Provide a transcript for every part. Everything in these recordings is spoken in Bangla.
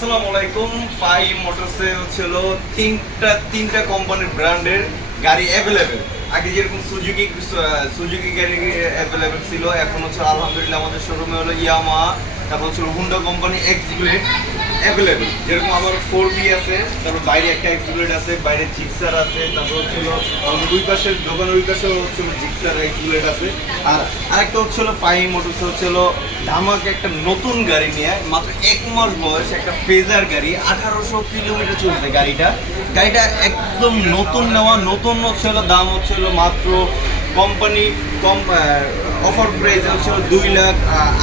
আসসালামু আলাইকুম। ফাই মোটরসে ছিল তিনটা তিনটা কোম্পানির ব্র্যান্ডের গাড়ি অ্যাভেলেবেল আগে যেরকম সুজুকি সুজুকি গাড়ি অ্যাভেলেবেল ছিল, এখন হচ্ছে আলহামদুলিল্লাহ আমাদের শোরুমে হলো ইয়ামা তারপর ছিল Honda company X blade available যেরকম আমার ফোর বি আছে, তারপর বাইরে একটা এক্স আছে, বাইরে জিক্সার আছে, তারপর আমাদের দুই পাশের দোকানের ওই পাশে হচ্ছিল জিক্সার এক্স ব্লেড আছে। আর আরেকটা হচ্ছিল ফাইন মোটরস হচ্ছিল ধামাকে একটা নতুন গাড়ি নিয়ে, মাত্র এক মাস বয়স একটা ফেজার গাড়ি, আঠারোশো কিলোমিটার চলছে গাড়িটা। গাড়িটা একদম নতুন নেওয়া, নতুন হচ্ছিল দাম হচ্ছিল মাত্র কোম্পানি কম অফার প্রাইস হচ্ছে দুই লাখ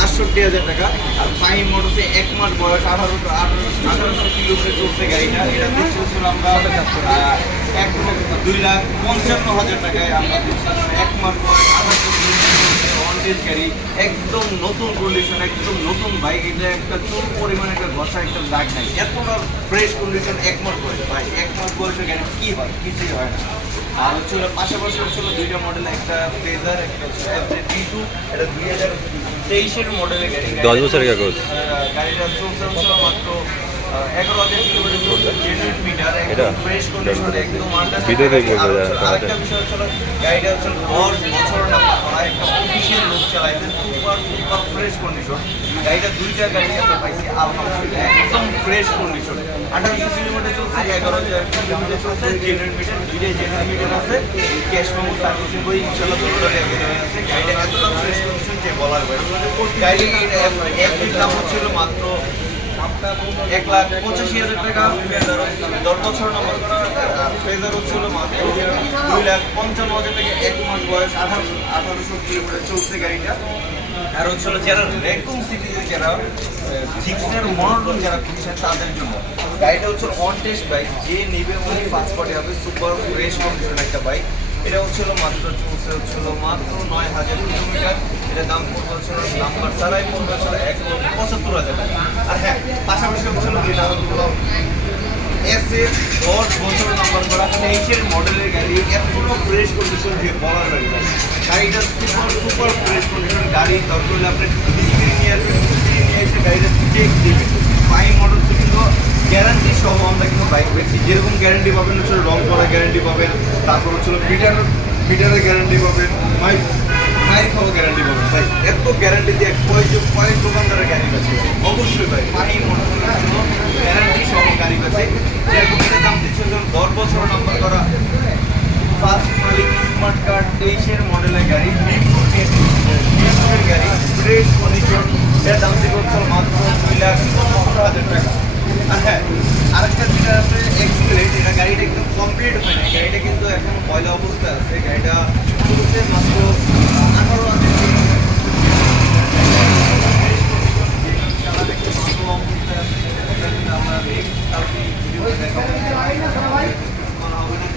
আটষট্টি হাজার টাকা। আর ফাইন মোটরসে এক মাস বয়স, আঠারোশো আঠারোশো কিলোমিটার চলছে গাড়িটা। এটা দিচ্ছি হচ্ছিল আমরা এক দুই লাখ পঞ্চান্ন হাজার টাকায় আমরা এক মাস বয়স, আঠারোশো অনটেজ গাড়ি একদম নতুন কন্ডিশন একদম নতুন বাইক এটা একটা চুল পরিমাণ একটা ঘষা একটা দাগ নাই। ফ্রেশ কন্ডিশন এক মাস বয়স ভাই এক মাস বয়সের গাড়ি কি হয়? কিছুই হয় না। আর হচ্ছে পাশাপাশি হচ্ছিল দুইটা মডেল একটা একটা হচ্ছে টি টু এটা দুই হাজার তেইশের মডেলের গাড়ি দশ বছরের কাগজ গাড়িটা চলছে হচ্ছে মাত্র এগারো হাজার কিলোমিটার চলছে জেনুইন মিটার একদম ফ্রেশ কন্ডিশন একদম আন্ডার হচ্ছে। আরেকটা বিষয় হচ্ছে গাড়িটা হচ্ছে দশ বছর নাম্বার। অফিসিয়াল লোক চালাইছে সুপার সুপার ফ্রেশ কন্ডিশন গাড়িটা দুইটা গাড়ি আমরা পাইছি আলহামদুলিল্লাহ একদম ফ্রেশ কন্ডিশন আঠারোশো কিলোমিটার চলছে, এগারো হাজার কিলোমিটার চলছে জেনারেল মিটার দুইটাই জেনারেল মিটার আছে। ক্যাশ মেমো সার্ভিসিং বই ইনশাল্লাহ দুটো আছে। গাড়িটা এতটা ফ্রেশ কন্ডিশন যে বলার বাইরে গাড়ির এক দাম হচ্ছিল মাত্র এক লাখ পঁচাশি হাজার টাকা ফেজার দশ বছর নম্বর ফেজার হচ্ছিল মাত্র দুই লাখ পঞ্চান্ন হাজার টাকা, এক মাস বয়স আঠারোশো আঠারোশো কিলোমিটার চলছে গাড়িটা। আর হচ্ছিল যারা রেকুম সিটিতে যারা জিক্সের মনোটন যারা খুঁজছেন তাদের জন্য। গাড়িটা হচ্ছে অন টেস্ট বাইক যে নেবে উনি ফার্স্ট পার্টি হবে সুপার ফ্রেশ কন্ডিশন একটা বাইক এটা হচ্ছিল মাত্র চলছে হচ্ছিল মাত্র নয় হাজার কিলোমিটার। এটা দাম পড়বে হচ্ছিল নাম্বার ছাড়াই পড়বে হচ্ছিল এক লক্ষ পঁচাত্তর হাজার টাকা। আর হ্যাঁ পাশাপাশি হচ্ছিল হচ্ছিল এস দশ বছর নাম্বার করা মডেলের গাড়ি। এতগুলো ফ্রেশ কন্ডিশন যে বলার গাড়িটা সুপার সুপার ফ্রেশ কন্ডিশন গাড়ি দরকার হলে আপনি নিয়ে আসবেন মিস্ত্রি নিয়ে এসে গাড়িটা চেক দেবেন। কিন্তু গ্যারান্টি সহ আমরা কিন্তু বাইক পেয়েছি যেরকম গ্যারান্টি পাবেন হচ্ছে রং করা গ্যারান্টি পাবেন, তারপর হচ্ছে মিটার মিটারের গ্যারান্টি পাবেন মাইক মাইক খাওয়া গ্যারান্টি পাবেন। ভাই, এত গ্যারান্টি দিয়ে কয়েক কয়েক দোকানদারের গাড়ি আছে অবশ্যই ভাই মডেল গ্যারান্টি সহ গাড়ি আছে যেরকম এটা দাম দিচ্ছে দশ বছর নাম্বার করা ফার্স্ট মালিক স্মার্ট কার্ড তেইশের মডেলের গাড়ি গাড়ি ফ্রেশ কন্ডিশন এর দাম হচ্ছে মাত্র দুই লাখ পনেরো হাজার টাকা। আরেকটা যেটা আছে এক্সিলেট এটা গাড়িটা একদম কমপ্লিট হয় না গাড়িটা কিন্তু এখন পয়লা অবস্থায় আছে, গাড়িটা চলছে মাত্র আঠারো কিলোমিটার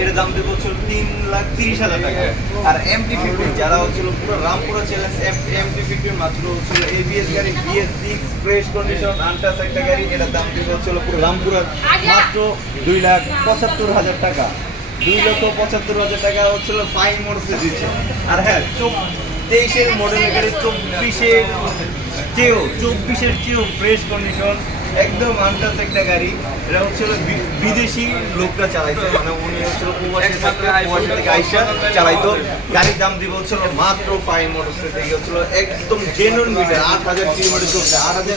এর দাম দেবো হচ্ছে তিন লাখ তিরিশ হাজার টাকা। আর এমটি ফিফটিন যারা হচ্ছিল পুরো রামপুরা চ্যালেঞ্জ এমটি ফিফটিন মাত্র হচ্ছিল এবিএস গাড়ি BS six fresh condition untouched একটা গাড়ি, এটার দাম দেবো হচ্ছিল পুরো রামপুরা মাত্র দুই লাখ পঁচাত্তর হাজার টাকা। দুই লক্ষ পঁচাত্তর হাজার টাকা হচ্ছিল ফাইন মোটরসে দিচ্ছে। আর হ্যাঁ চোখ তেইশের মডেলের গাড়ি চব্বিশের চেয়েও চব্বিশের চেয়েও ফ্রেশ কন্ডিশন একদম আনটাস একটা গাড়ি। এটা হচ্ছিল বি- বিদেশি লোকটা চালাইছে মানে উনি হচ্ছিল প্রবাসী থাকতে প্রবাসী থেকে আইসা চালাইতো। গাড়ির দাম দিব হচ্ছিল মাত্র ফাইভ মোটরস থেকে হচ্ছিল একদম জেনুইন মিটার আট হাজার কিলোমিটার চলছে আট হাজার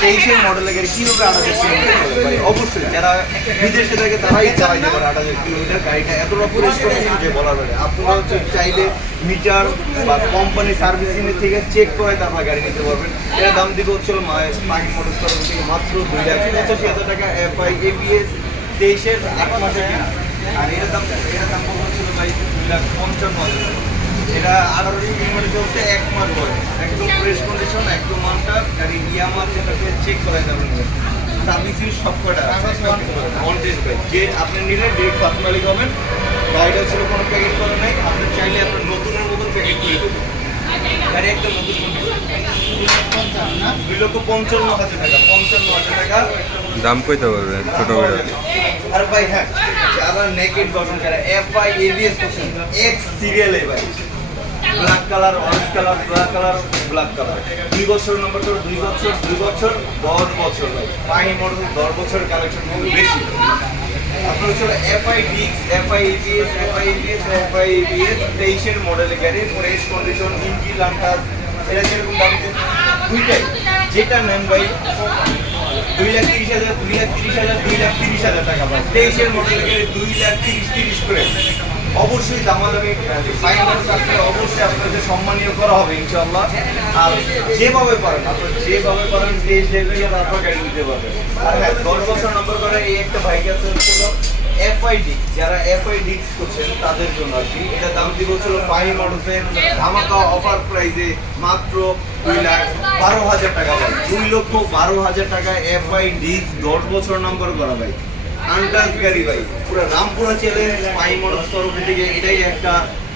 তেইশের মডেলের গাড়ি কীভাবে আট হাজার কিলোমিটার অবশ্যই যারা বিদেশে থাকে তারাই চালাইতে পারে আট হাজার কিলোমিটার। গাড়িটা এতটা ফ্রেশ কন্ডিশন যে বলার বাইরে। আপনারা হচ্ছে চাইলে মিটার বা কোম্পানি সার্ভিসিং থেকে চেক করে তারপর গাড়ি নিতে পারবেন। এর দাম দিব হচ্ছিল ফাইভ মোটরস তরফ থেকে মাত্র দুই লাখ। পঁচাশি হাজার টাকা এফআই এবিএস তেইশের আট মাসে আর এর দাম এর দাম হচ্ছিল ভাই দুই লাখ পঞ্চান্ন হাজার। এটা আঠারোশো কিলোমিটার চলছে এক মাস বয়স। একদম ফ্রেশ কন্ডিশন একদম মানটা গাড়ি ইয়ামার সেটাকে চেক করাই যাবেন সার্ভিসিং সব কটা অন টেস্ট বাইক যে আপনি নিলে ডিরেক্ট ফার্স্ট মালিক হবেন গাড়িটা ছিল কোনো প্যাকেট করে নাই। আপনি চাইলে আপনার নতুনের মতন প্যাকেট করে দেবেন গাড়ি একদম নতুন দুই লক্ষ পঞ্চান্ন হাজার টাকা পঞ্চান্ন হাজার টাকা। দাম কইতে পারবে ছোট করে। আর ভাই হ্যাঁ যারা নেকেড গঠন করে এফ আই এবিএস এক্স সিরিয়ালে ভাই। Black colour orange colour black colour black colour দুই বছর নম্বর তো দুই বছর দুই বছর, দশ বছর ফাইন মডেল দশ বছর কালেকশন কিন্তু বেশি। আপনার হচ্ছে এফআই ডিক্স FI EBS FI EBS FI EBS তেইশের মডেল গাড়ি ফ্রেশ কন্ডিশন ইঞ্জিন লান্টাস এটা যেরকম দাম দুইটাই। যেটা নেন ভাই, দুই লাখ তিরিশ হাজার, দুই লাখ তিরিশ হাজার, দুই লাখ তিরিশ হাজার টাকা পায় তেইশের মডেল গাড়ি দুই লাখ তিরিশ তিরিশ করে। অবশ্যই দামাদামি ফাইন আসলে অবশ্যই আপনাদের সম্মানীয় করা হবে, ইনশাআল্লাহ। আর যেভাবে পারেন, আপনার যেভাবে পারেন তেইশ ডেলিভারি তারপর গাড়ি দিতে পারবেন। আর হ্যাঁ দশ বছর নম্বর করে এই একটা বাইক আছে হচ্ছিল এফআইডি যারা এফআইডি করছেন, তাদের জন্য আর কি। এটা দাম দিব হচ্ছিল ফাইভ মডেলের ধামাকা অফার প্রাইসে মাত্র দুই লাখ বারো হাজার টাকা। ভাই দুই লক্ষ বারো হাজার টাকা এফআইডি দশ বছর নম্বর করা ভাই আনটাচ গাড়ি ভাই। পুরো রামপুরা চ্যালেঞ্জ মডেল তরফ থেকে এটাই একটা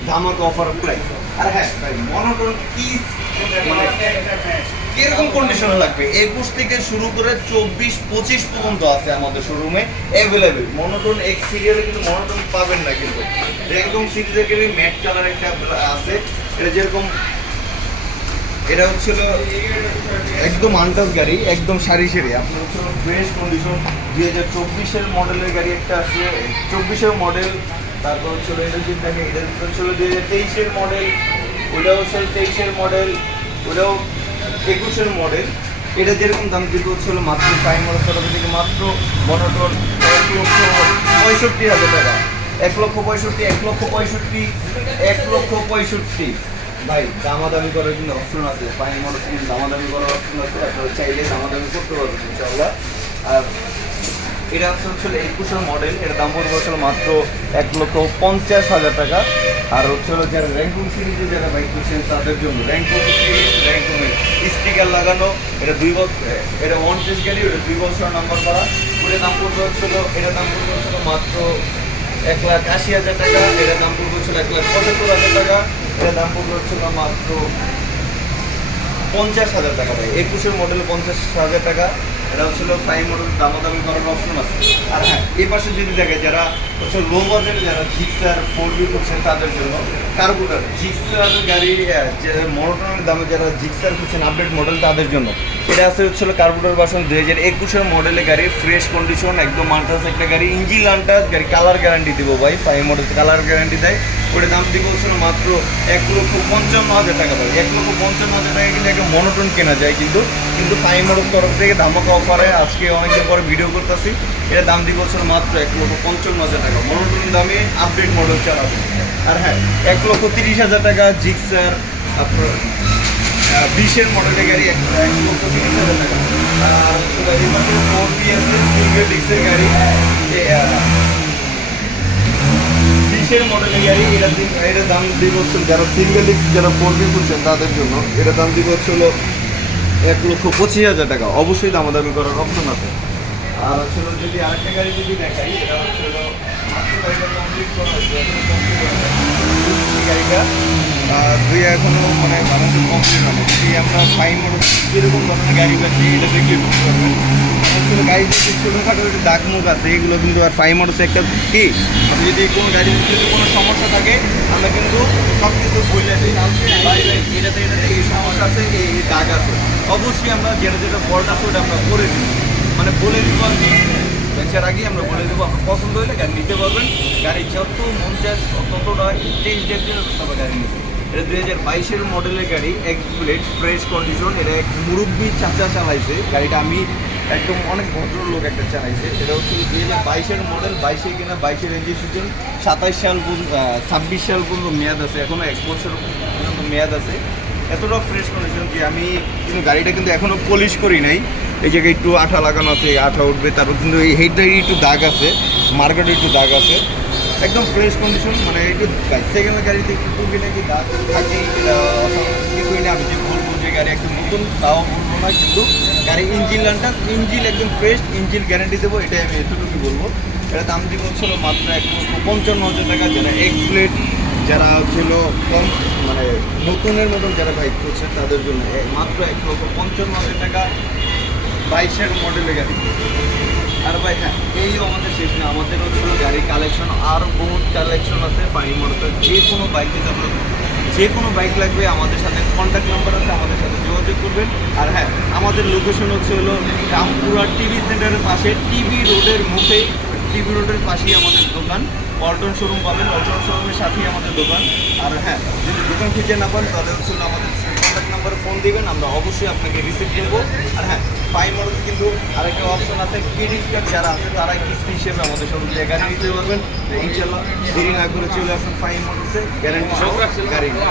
ধামাকা অফার প্রাইস আর হ্যাঁ ভাই মনোটন কি মানে কীরকম কন্ডিশন লাগবে? একুশ থেকে শুরু করে চব্বিশ, পঁচিশ পর্যন্ত আছে আমাদের শোরুমে অ্যাভেলেবেল মনোটন এক্স সিরিয়ালে কিন্তু মনোটন পাবেন না কিন্তু। র্যাঙ্কম সিরিজের ম্যাট কালার একটা আছে। এটা যেরকম এটা হচ্ছিল একদম আনটাস গাড়ি একদম সারি সারি। আপনার হচ্ছিল ফ্রেশ কন্ডিশন দুই হাজার চব্বিশের মডেলের গাড়ি একটা আছে। চব্বিশের মডেল তারপর হচ্ছিল এটা দেখেন এটা হচ্ছিল দুই হাজার তেইশের মডেল ওটাও হচ্ছে তেইশের মডেল ওটাও একুশের মডেল এটা যেরকম দাম দিতে হচ্ছিল মাত্র মডেল তরফ থেকে? মাত্র মনোটন এক লক্ষ পঁয়ষট্টি হাজার টাকা। এক লক্ষ পঁয়ষট্টি এক লক্ষ পঁয়ষট্টি এক লক্ষ পঁয়ষট্টি। ভাই, দামাদামি করার জন্য অপশন আছে। ফাইন কিন্তু দামাদামি করার অপশন আছে। আপনারা চাইলে দামাদামি করতে পারবেন, ইনশাআল্লাহ। আর এটা হচ্ছে হচ্ছে একুশের মডেল এর দাম পড়বে হচ্ছে মাত্র এক লক্ষ পঞ্চাশ হাজার টাকা। আর হচ্ছে হলো যারা র্যাঙ্কুম সিরিজে যারা বাইক কিনছেন তাদের জন্য র্যাঙ্কুম সিরিজ র্যাঙ্কুমের স্টিকার লাগানো, এটা দুই বছর এটা ওয়ান টেস গাড়ি ওটা দুই বছর নাম্বার করা। ওটার দাম পড়বে হচ্ছিল এটার দাম পড়বে হচ্ছিল মাত্র এক লাখ আশি হাজার টাকা, এটার দাম পড়বে হচ্ছিল এক লাখ পঁচাত্তর হাজার টাকা। এটার দাম পড়বে হচ্ছিল মাত্র পঞ্চাশ হাজার টাকা ভাই। একুশের মডেলে পঞ্চাশ হাজার টাকা। এটা হচ্ছিল ফাইভ মডেল দামাদামি করার অপশন আছে। আর হ্যাঁ এই পাশে যদি দেখে যারা হচ্ছে লো বাজেট যারা জিক্সার ফোর বি করছেন তাদের জন্য কার্বুটার জিক্সার গাড়ি আহ, যে মনোটনের দামে যারা জিক্সার করছেন আপডেট মডেল তাদের জন্য। এটা আছে হচ্ছিল কার্বুটার ভার্সন দুই হাজার একুশের মডেলের গাড়ি ফ্রেশ কন্ডিশন একদম আনটাস একটা গাড়ি ইঞ্জিন আনটাস গাড়ি কালার গ্যারান্টি দিব ভাই ফাইভ মডেল কালার গ্যারান্টি দেয়। ওটা দাম দিব হচ্ছিল মাত্র এক লক্ষ পঞ্চান্ন হাজার টাকা ভাই এক লক্ষ পঞ্চান্ন হাজার টাকা কিন্তু একটা মনোটন কেনা যায় কিন্তু কিন্তু ফাইভ মডেল তরফ থেকে ধামাকা অফারে আজকে অনেকদিন পরে ভিডিও করতেছি। এটা দাম দিব হচ্ছিল মাত্র এক লক্ষ পঞ্চান্ন হাজার টাকা। মনোটন দামে আপডেট মডেল চালাবে। আর হ্যাঁ এক লক্ষ তিরিশ হাজার টাকা জিক্সার, আপনার বিশের মডেলের গাড়ি, এক লক্ষ তিরিশ হাজার টাকা। আর গাড়ি বিশের মডেলের গাড়ি এটা দাম দিব হচ্ছে যারা সিঙ্গেল যারা ফোর বি করছেন তাদের জন্য এটা দাম দিব হচ্ছে এক লক্ষ পঁচিশ হাজার টাকা অবশ্যই দাম দামি করার অপশন আছে আর হচ্ছে যদি আরেকটা গাড়ি যদি দেখাই এটা হচ্ছে গাড়িটা দুই এখনও মানে বানাতে কমপ্লিট হয়নি যদি আমরা ফাইভ মডেল যেরকম ধরনের গাড়ি পাচ্ছি, এটা দেখলে বুঝতে পারবেন। আসলে গাড়ি ছোটোখাটো একটু দাগ মুখ কিন্তু আর একটা কি? আপনি যদি কোনো গাড়ির যদি কোনো সমস্যা থাকে, আমরা কিন্তু সব কিছু বলে দিই এটাতে এটাতে এই সমস্যা আছে, এই দাগ আছে। অবশ্যই আমরা যেটা যেটা ফল্ট আছে আমরা করে দিই মানে বলে দিব আর কি, বেচার আগেই আমরা বলে দেবো। আপনার পছন্দ হলে গাড়ি নিতে পারবেন। গাড়ি যত মন চায় ততটা তেইশ ডেটের তবে গাড়ি নিতে এটা দুই হাজার বাইশের মডেলের গাড়ি, এক প্লেট ফ্রেশ কন্ডিশন এটা এক মুরব্বী চাচা চালাইছে। গাড়িটা আমি একদম অনেক ভদ্রলোক একটা চালাইছে। এটা হচ্ছে দুই হাজার বাইশের মডেল, বাইশে কিনা বাইশের রেজিস্ট্রেশন সাতাইশ সাল পর্যন্ত ছাব্বিশ সাল পর্যন্ত মেয়াদ আছে এখনও এক বছর পর্যন্ত মেয়াদ আছে। এতটা ফ্রেশ কন্ডিশন কি আমি কিন্তু গাড়িটা কিন্তু এখনও পলিশ করি নাই। এই জায়গায় একটু আঠা লাগানো আছে, আঠা উঠবে, তারপর কিন্তু এই হেডটাই একটু দাগ আছে মার্কেটে একটু দাগ আছে। একদম ফ্রেশ কন্ডিশন মানে একটু সেকেন্ড গাড়িতে একটু টুকি নাকি দাগ অসাধারণ। কিছুই না, আমি যে বলব যে গাড়ি একদম নতুন, তাও বলব না, কিন্তু গাড়ি ইঞ্জিন লানটা ইঞ্জিন একদম ফ্রেশ ইঞ্জিন গ্যারান্টি দেবো, এটাই আমি এতটুকু বলব। এটা দাম দিব হচ্ছিল মাত্র এক পঞ্চান্ন হাজার টাকা, যারা এক প্লেট যারা ছিল কম মানে নতুনের মতন যারা বাইক করছে, তাদের জন্য মাত্র এক লক্ষ পঞ্চান্ন হাজার টাকা বাইশের মডেলের গাড়ি। আর ভাই হ্যাঁ এই আমাদের শেষ না, আমাদের হচ্ছে গাড়ি কালেকশন আরও বহুত কালেকশন আছে? ফাইন মডেল যে কোনো বাইক যদি আপনার যে কোনো বাইক লাগবে, আমাদের সাথে কন্ট্যাক্ট নাম্বার আছে, আমাদের সাথে যোগাযোগ করবেন। আর হ্যাঁ আমাদের লোকেশন হচ্ছে হলো রামপুরা টিভি সেন্টারের পাশে টিভি রোডের মুখেই টিভি রোডের পাশেই আমাদের দোকান। পল্টন শোরুম পাবেন, পল্টন শোরুমের সাথেই আমাদের দোকান। আর হ্যাঁ যদি দোকান খুঁজে না পান, তাহলে হচ্ছে আমাদের কন্ট্যাক্ট নাম্বারে ফোন দিবেন, আমরা অবশ্যই আপনাকে রিসিভ করব আর হ্যাঁ ফাইভ মডেল কিন্তু আরেকটা অপশন আছে ক্রেডিট কার্ড যারা আছে তারা কিস্তি হিসেবে আমাদের শোরুম থেকে গাড়ি নিতে পারবেন ইনশাল্লাহ দেরি না করে চলে আসুন ফাইভ মডেলসে গ্যারান্টি গাড়ি নিয়ে।